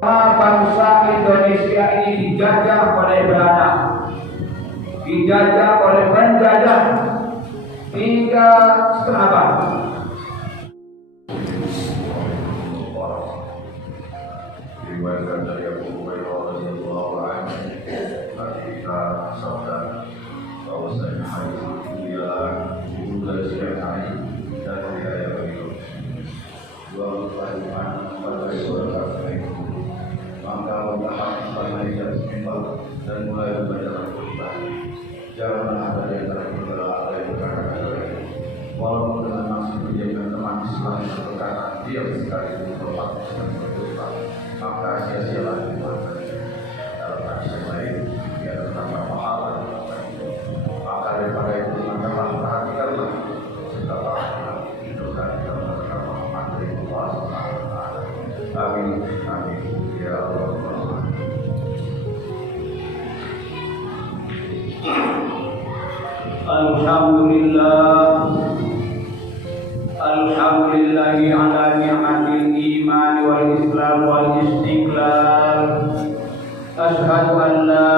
Bangsa Indonesia ini dijajah oleh Belanda, dijajah oleh penjajah 3,5 abad. Riwayat dari Abu Hurairah radhiyallahu anhu ketika sabda bahwasanya hari itu ialah bulan Syawal dan hari raya beliau. Dua bulan pada surga itu maka bertahap pada jam 9 dan mulai membaca Al-Quran. Jangan ada di antara kita ada yang berkata walaupun dengan maksud menjadikan teman Islam yang berkata dia sekali itu berlaku dan berdosa, maka sia-sialah dibuatkan. Dalam hadis lain dia terdapat pahala. Maka daripada itu maka perhatikanlah segala itu dan kita bersama materi Allah Subhanahu wa taala. Amin. Amin. Ya Allah. Alhamdulillahi ala ni'matil iman wal islam wal istiqlal. Ashhadu an la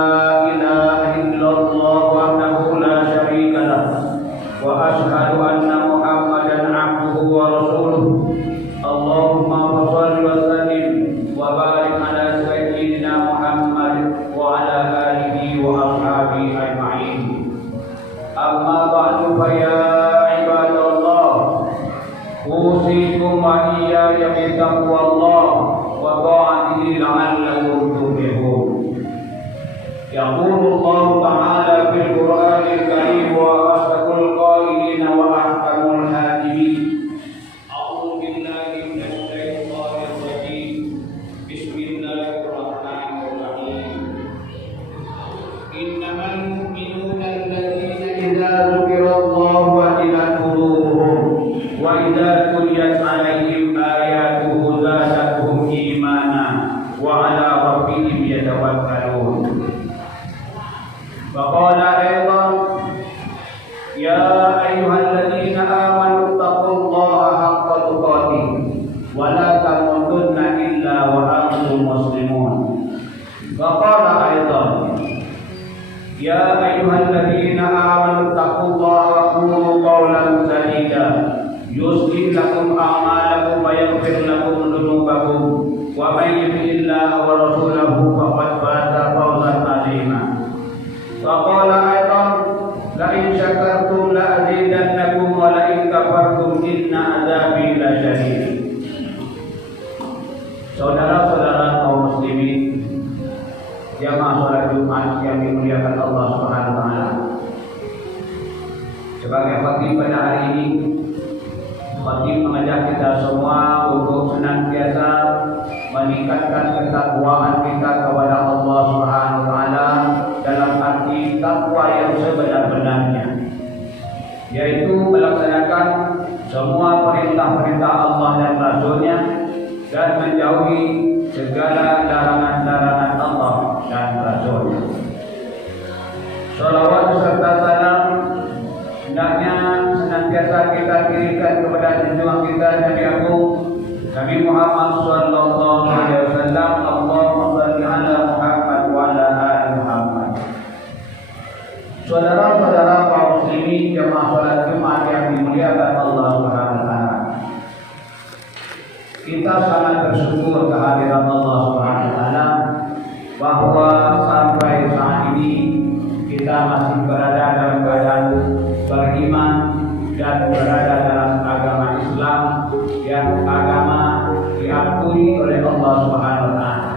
ilaha illallah wahdahu la syarika lah wa ashhadu anna Muhammadan abduhu wa rasuluh. Allahumma shalli wa sallim wa barik ala sayyidina Muhammad wa ala alihi wa ashabihi ajma'in. Amma ba'du fa ya ibadallah, usikum wa iyaya bi taqwallah wa ta'atihi la'allakum tuflihun. Yaqulu Allah ta'ala fil Qur'anil Karim wa asdaqul qailin wa ahkamul hakimin. A'udzu billahi minasy syaithanir rajim. Bismillahirrahmanirrahim. Innamal mu'minuna alladzina idza dzukirallahu wajilat qulubuhum wa idza tuliyat 'alaihim ayatuhu zadatuhum imana wa 'ala rabbihim yatawakkalun. وقال أيضا يا أيها الذين آمنوا اتقوا الله حق تقاته ولا تموتن إلا وأنتم مسلمون. وقال أيضا يا أيها الذين آمنوا اتقوا الله وقولوا قولا سديدا يصلح لكم أعمالكم ويغفر لكم ذنوبكم ومن يطع الله ورسوله فقد فاز فوزا عظيما. وقال أيضا لئن شكرتم لأزيدنكم ولئن كفرتم إن عذابي لشديد. Saudara-saudara kaum muslimin, jamaah salat Jumat yang dimuliakan Allah Subhanahu wa taala. Sebagai khatib pada hari ini, khatib mengajak kita semua untuk senantiasa meningkatkan ketakwaan kita kepada Allah Subhanahu wa taala dalam arti takwa yang sebenar-benarnya, yaitu melaksanakan semua perintah-perintah Allah dan Rasul-Nya dan menjauhi segala larangan-larangan Allah dan Rasul-Nya. Shalawat serta salam hendaknya senantiasa kita kirimkan kepada junjungan kita Nabi Agung Nabi Muhammad sallallahu alaihi wasallam. Allahumma shalli ala Muhammad wa ala ali Muhammad. Saudara-saudara kaum muslimin jemaah salat Jumat yang dimuliakan Allah Subhanahu wa taala. Kita sangat bersyukur kehadiran Allah Subhanahu wa taala bahwa sampai saat ini kita masih berada dalam keadaan beriman dan berada dalam agama Islam yang agama diakui oleh Allah Subhanahu wa taala.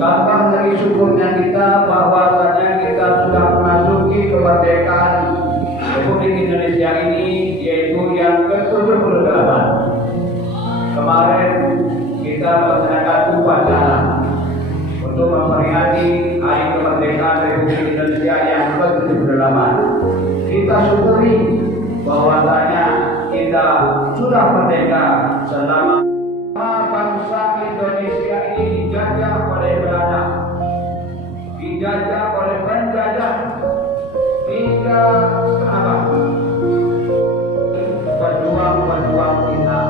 Kabar dari syukurnya kita bahwasanya kita sudah memasuki kemerdekaan Republik Indonesia ini, yaitu yang ke-78. Kemarin kita melaksanakan upacara untuk memperingati hari kemerdekaan Republik Indonesia yang ke-78. Kita syukuri bahwasanya kita sudah merdeka selama bangsa Indonesia ini dijajah oleh Belanda, dijajah oleh penjajah 3,5 abad. Berjuang kita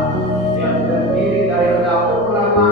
yang terdiri dari ulama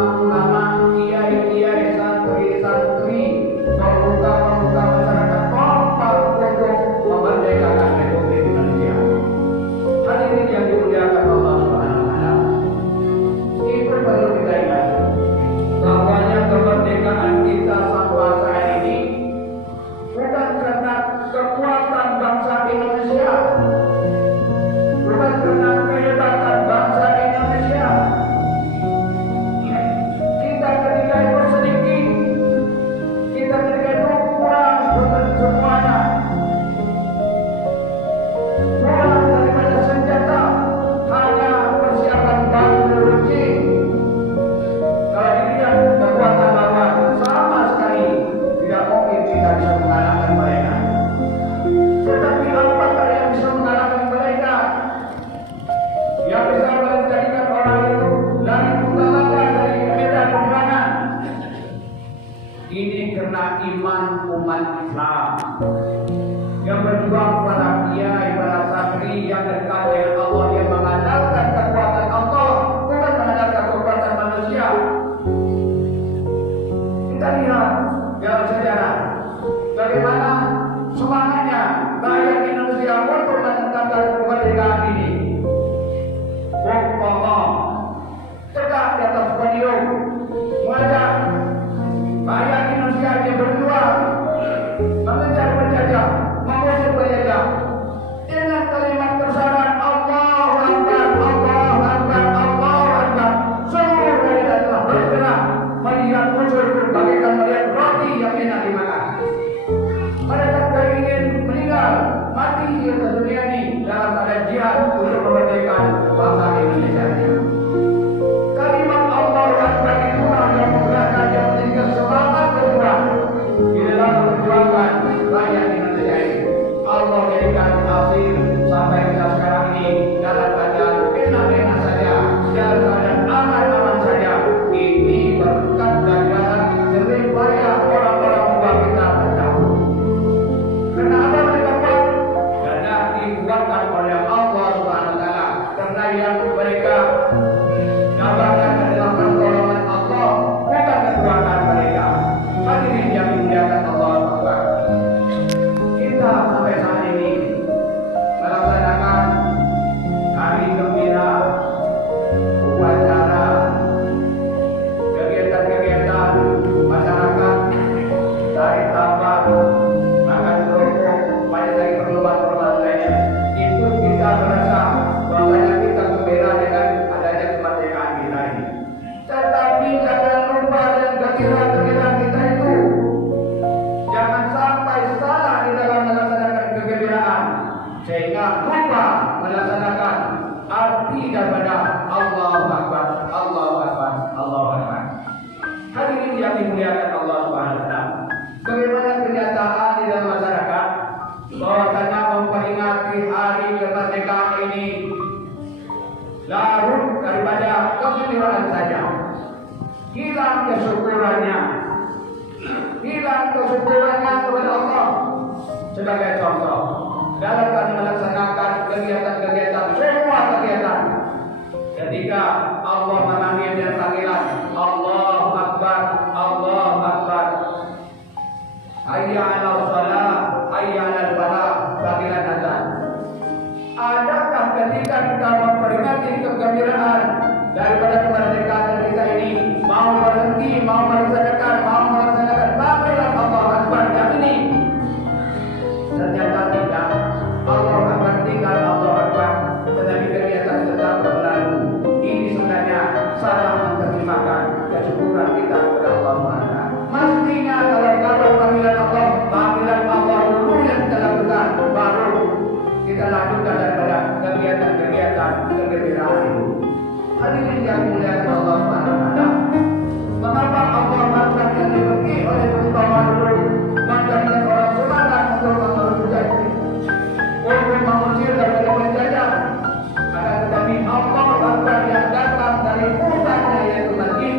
kepada Allahu Akbar, Allahu Akbar, Allahu Akbar. Hadirin yang dimuliakan Allah Subhanahu wa taala. Bagaimana kenyataan di dalam masyarakat bahwasanya memperingati hari kemerdekaan ini larut daripada kegembiraan saja, hilang kesyukurannya kepada Allah. Sebagai contoh, dalam kami melaksanakan kegiatan-kegiatan, semua kegiatan, ketika Allah memanggil dan panggilan Allahu Akbar, Allahu Akbar, hayya 'alal shalah, hayya 'alal falah, panggilan azan. Adakah ketika kita memperingati kegembiraan daripada kemerdekaan kita ini, mau berhenti, mau melaksanakan panggilan Allahu Akbar yang ini? Ternyata tidak. Allah akan tinggal Allah Akbar, tetapi kegiatan tetap berlalu. Ini sebenarnya salah menerjemahkan kesyukuran kita kepada Allah Taala. Mestinya kalau panggilan Allah dulu yang kita lakukan, baru kita lanjutkan daripada kegiatan kegembiraan itu. Hadirin yang dimuliakan Allah Subhanahu wa taala. Mengapa Allah mengangkat yang diberi oleh terutama dulu menjadikan orang semangat untuk mengusir untuk mengusir daripada penjajah? Akan tetapi Allah Akbar yang datang dari pusatnya yaitu masjid,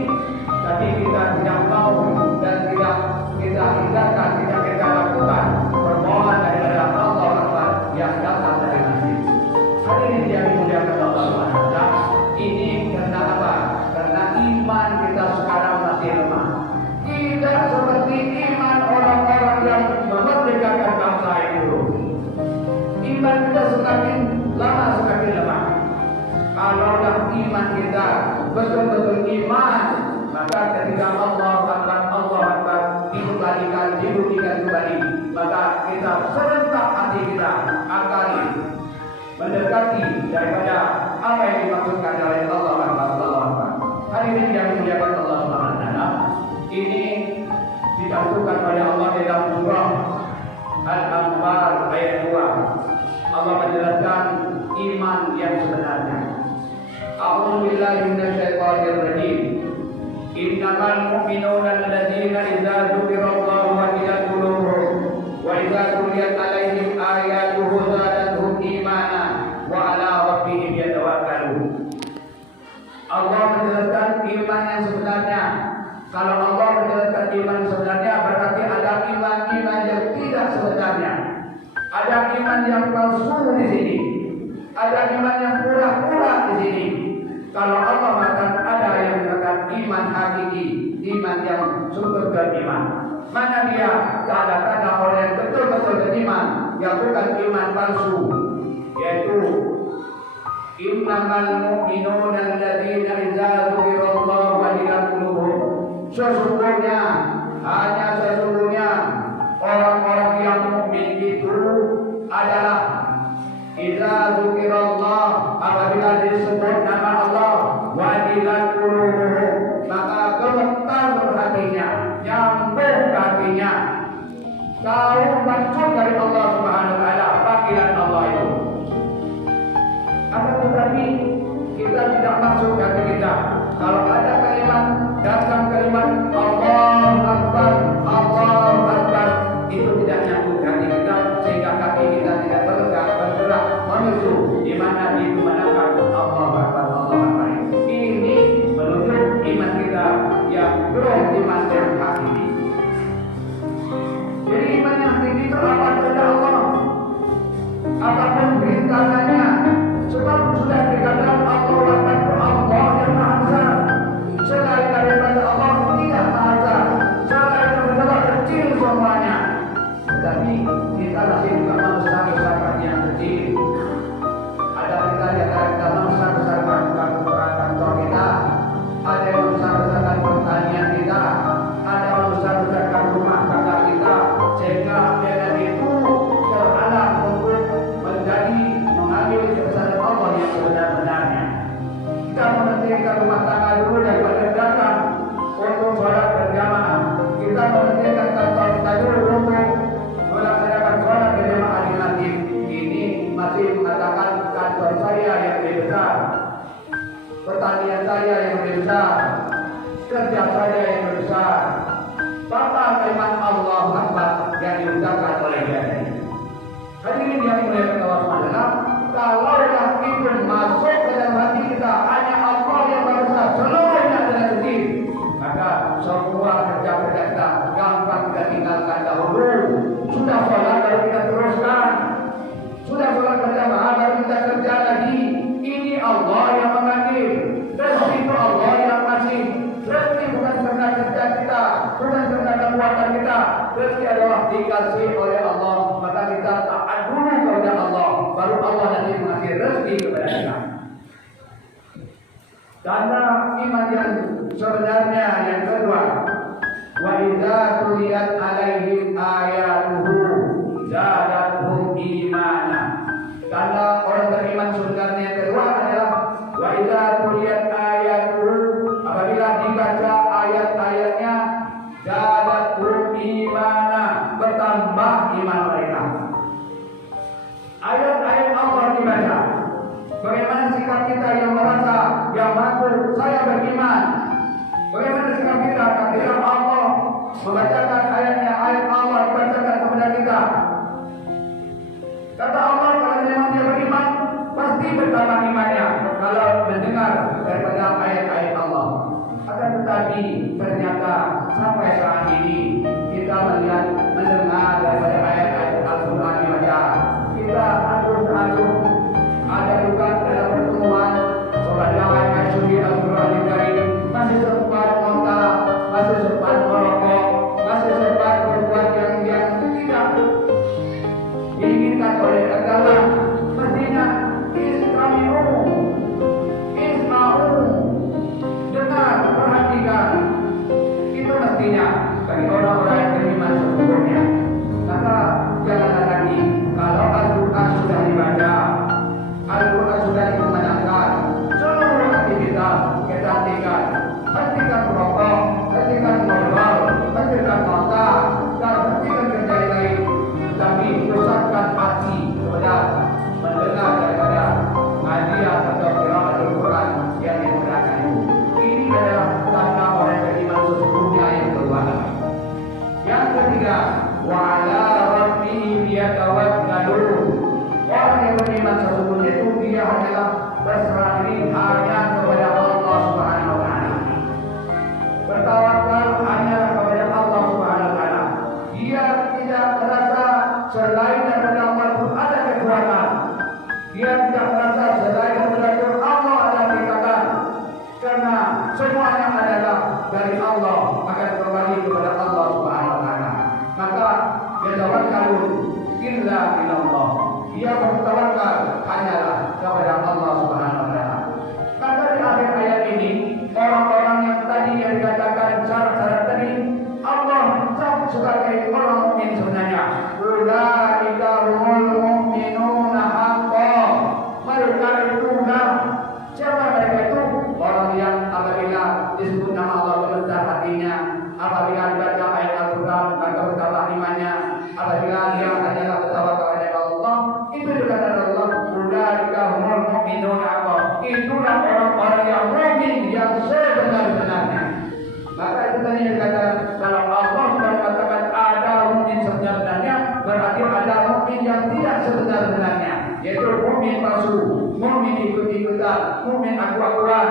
tapi kita tidak mau dan tidak kita hindarkan, tidak kita lakukan permohonan daripada Allah Akbar yang datang dari masjid. Hadirin yang dimuliakan Allah Subhanahu wa taala. Ini karena apa? Karena iman kita sekarang masih lemah. Tidak seperti iman orang-orang yang memerdekakan bangsa itu. Iman kita semakin lama semakin lemah. Kalaulah iman kita betul-betul iman, maka ketika Allah Akbar dibunyikan kembali, maka kita serentak hati kita akan mendekati daripada apa yang dimaksudkan oleh Allah Akbar. Hadirin yang dimuliakan Allah Subhanahu wa taala, ini dicontohkan oleh Allah dalam surah Al-Anfal ayat 2. Allah menjelaskan iman yang sebenarnya. A'udzu billahi minasyaitonir rajim. Innamal mu'minuna alladzina idza dzukirallahu wajilat qulubuhum wa idza tuliyat 'alaihim ayatuhu zadatuhum imana wa 'ala rabbihim yatawakkalun. Allah menjelaskan iman yang sebenarnya. Kalau Allah menjelaskan iman sebenarnya, berarti ada iman yang tidak sebenarnya. Ada iman yang palsu di sini. Ada iman yang pura-pura di sini. Kalau Allah mengatakan ada yang mengatakan iman hakiki, iman yang sumber beriman. Mana dia tanda-tanda orang yang betul-betul beriman, yang bukan iman palsu, yaitu innamal mu'minuna alladzina idza dzukirallahu wajilat qulubuhum. Sesungguhnya orang-orang yang mukmin itu adalah idza dzukirallah, apabila disebut nama Allah, wajilat qulubuhum, maka gemetar hatinya, nyambung hatinya. Tahu maksud dari Allah Subhanahu wa taala, panggilan Allah itu. Akan tetapi kita tidak masuk hati kita. Kalau ada kalimat, datang kalimat Allahu Akbar, Allahu Akbar, itu tidak nyambung hati kita, sehingga kaki kita tidak bergerak menuju di mana dimanakan Allahu Akbar, Allahu Akbar. Ini menunjuk iman kita yang belum iman yang hakiki. Jadi iman yang tinggi itu apa kepada Allah? Apapun rintangannya, sebab sudah dikatakan Allahu Akbar itu Allah yang Maha Esa. Selain daripada Allah tidak Maha Esa. Selain daripada kecil semuanya. Tetapi kita masih juga membesar-besarkan yang kecil. Ada kita yang kita membesar-besarkan kantor kita, ada yang membesar-besarkan pertanian kita, ada yang membesar-besarkan rumah tangga kita, sehingga dengan itu terhalang untuk mengambil kebesaran Allah yang sebenar-benarnya. Kita mementingkan rumah tangga dulu daripada datang untuk sholat berjamaah. Kita mementingkan kantor kita dulu untuk melaksanakan sholat berjamaah di masjid. Ini masih mengatakan kantor saya yang lebih besar. pertanian saya yang lebih besar, kerja saya yang lebih besar. Maka kalimat Allah Akbar yang diucapkan oleh dia. Hadirin yang dimuliakan Allah SWT, kalaulah itu masuk ke dalam hati kita, hanya Allah yang besar, seluruhnya adalah kecil, maka semua kerja-kerja kita gampang kita tinggalkan dahulu. Sudah sholat baru kita teruskan, sudah sholat berjamaah baru kita kerja lagi. Ini Allah yang mengatur, rezeki itu Allah yang kasih. Rezeki bukan karena kerja kita, bukan karena kekuatan kita. Rezeki adalah dikasih oleh Allah. Maka kita taat dulu kepada Allah, baru Allah nanti mengasih rezeki kepada kita. Tanda iman yang sebenarnya yang kedua, wa idza tuliyat alaihim ayatuhu zadatuhum imana. Tanda orang beriman sebenarnya yang kedua adalah wa idza tuliyat ayatuhu, apabila dibaca ayat-ayatnya zadatuhum imana, bertambah iman mereka. Ayat-ayat Allah dibaca, bagaimana sikap kita yang merasa yang mampu saya beriman? Bagaimana sikap kita ketika Allah membacakan ayatnya, ayat Allah dibacakan kepada kita? Kata Allah, kalau memang dia beriman, pasti bertambah imannya kalau mendengar daripada ayat-ayat Allah. Akan tetapi ternyata sampai saat ini kita melihat mendengar daripada ayat-ayat Al-Quran dibaca, kita acuh-acuh. Ada juga dalam pertemuan kepada Asyuri Al-Quran Karim masih sempat ngonta, masih sempat merokok, masih sempat berbuat yang tidak diinginkan oleh agama. Mestinya isma'u, dengar, perhatikan. Itu mestinya bagi orang-orang yang beriman sesungguhnya. Maka jangan lagi kalau Al-Quran sudah dibaca, Al-Quran sudah dikumandangkan, seluruh aktivitas kita hentikan merokok, hentikan ngobrol, hentikan makan, dan hentikan kerja lain. Tapi pusatkan hati kepada mendengar daripada ngajian atau qiraat Al-Quran yang dimudahkan itu. Ini adalah tanda orang yang beriman sesungguhnya yang kedua. Yang ketiga, wa ala rabbihim yatawakkalun. Orang yang beriman sesungguhnya itu dia hanyalah berserah diri hanya kepada Allah Subhanahu wa taala. Bertawakal hanya kepada Allah Subhanahu wa taala. Dia tidak merasa selain daripada Allah itu ada kekuatan. Dia tidak merasa selain daripada Allah ada kekuatan. Karena semuanya adalah dari Allah, akan kembali kepada Allah Subhanahu wa taala. Maka yatawakkalun illa billah. Dia bertawakal hanyalah kepada Allah Subhanahu wa taala. Maka di akhir ayat ini, orang-orang yang tadi yang dikatakan syarat-syarat tadi, Allah sebagai orang mukmin sebenarnya. Ulaika humul mu'minuna haqqan. Mereka itulah, siapa mereka itu? Orang yang apabila disebut nama Allah gemetar hatinya, apabila dibaca ayat Al-Quran maka bertambah imannya, apabila dia hanyalah bertawakal kepada Allah, itu dikatakan Allah, ulaika humul mu'minun haqqan. Itulah orang-orang yang mukmin yang sebenar-benarnya. Maka itu tadi yang dikatakan, kalau Allah sudah mengatakan ada mukmin sebenar-benarnya, berarti ada mukmin yang tidak sebenar-benarnya, yaitu mukmin palsu, mukmin ikut-ikutan, mukmin aku-akuan.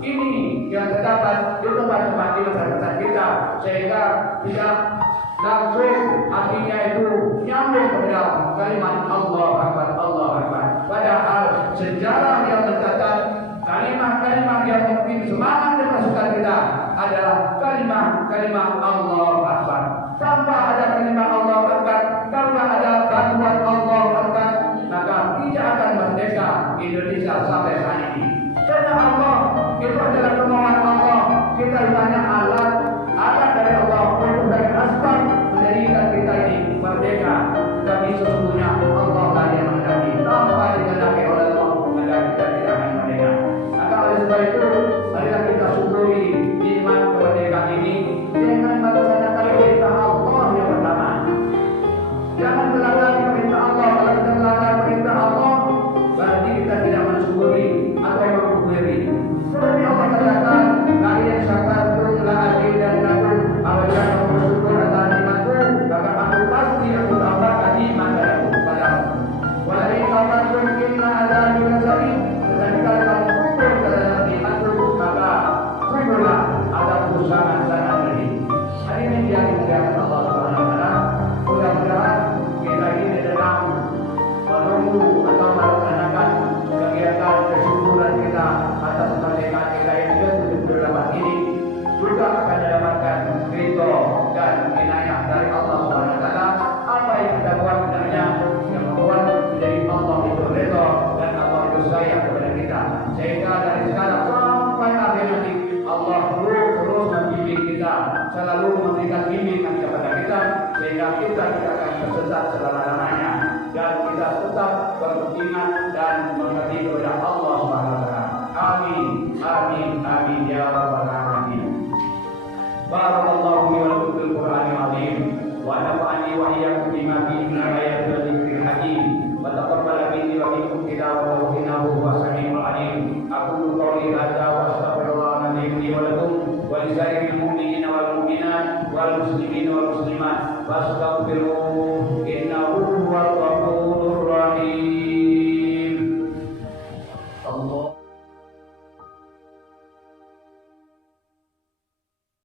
Ini yang terdapat di tempat-tempat di masyarakat kita, sehingga tidak langsung artinya itu nyambung kepada kalimat Allah Akbar, Allah Akbar. Padahal sejarah yang tercatat kalimat-kalimat yang mungkin semangat dimasukkan kita adalah kalimat-kalimat Allah Akbar. Tanpa ada kalimat Allah Akbar, tanpa ada bantuan Allah Akbar, maka tidak akan merdeka Indonesia sampai saat ini. Karena Allah itu adalah kemauan Allah. Kita hanya alat dari Allah untuk dari asbab menjadikan kita ini merdeka. Tapi sesungguhnya Allah lah yang menghendaki. Tanpa dikehendaki oleh Allah, maka kita tidak akan merdeka. Maka oleh sebab itu, marilah kita syukuri nikmat kemerdekaan ini dengan melaksanakan perintah Allah yang pertama. Jangan melanggar perintah Allah. Kalau kita melanggar perintah Allah, berarti kita tidak mensyukuri atau mengkufuri. sehingga dari sekarang sampai akhir nanti Allah terus membimbing kita, selalu memberikan bimbingan kepada kita sehingga kita tidak akan tersesat selama-lamanya dan kita tetap beriman dan mengerti kepada Allah Subhanahu wa taala. Amin. Amin. Amin ya rabbal alamin. Barakallahu li wa lakum fil Qur'anil azim wa nafa'ani wa iyyakum bima fihi min ayatil dzikril hakim wa taqabbal minni wa minkum tilawahu innahu huwas samiul alim. Aqulu qawli hadza wa astaghfirullah li wa lakum wa li sa'iril mu'minina wal mu'minat wal muslimina wal muslimat fastaghfiruhu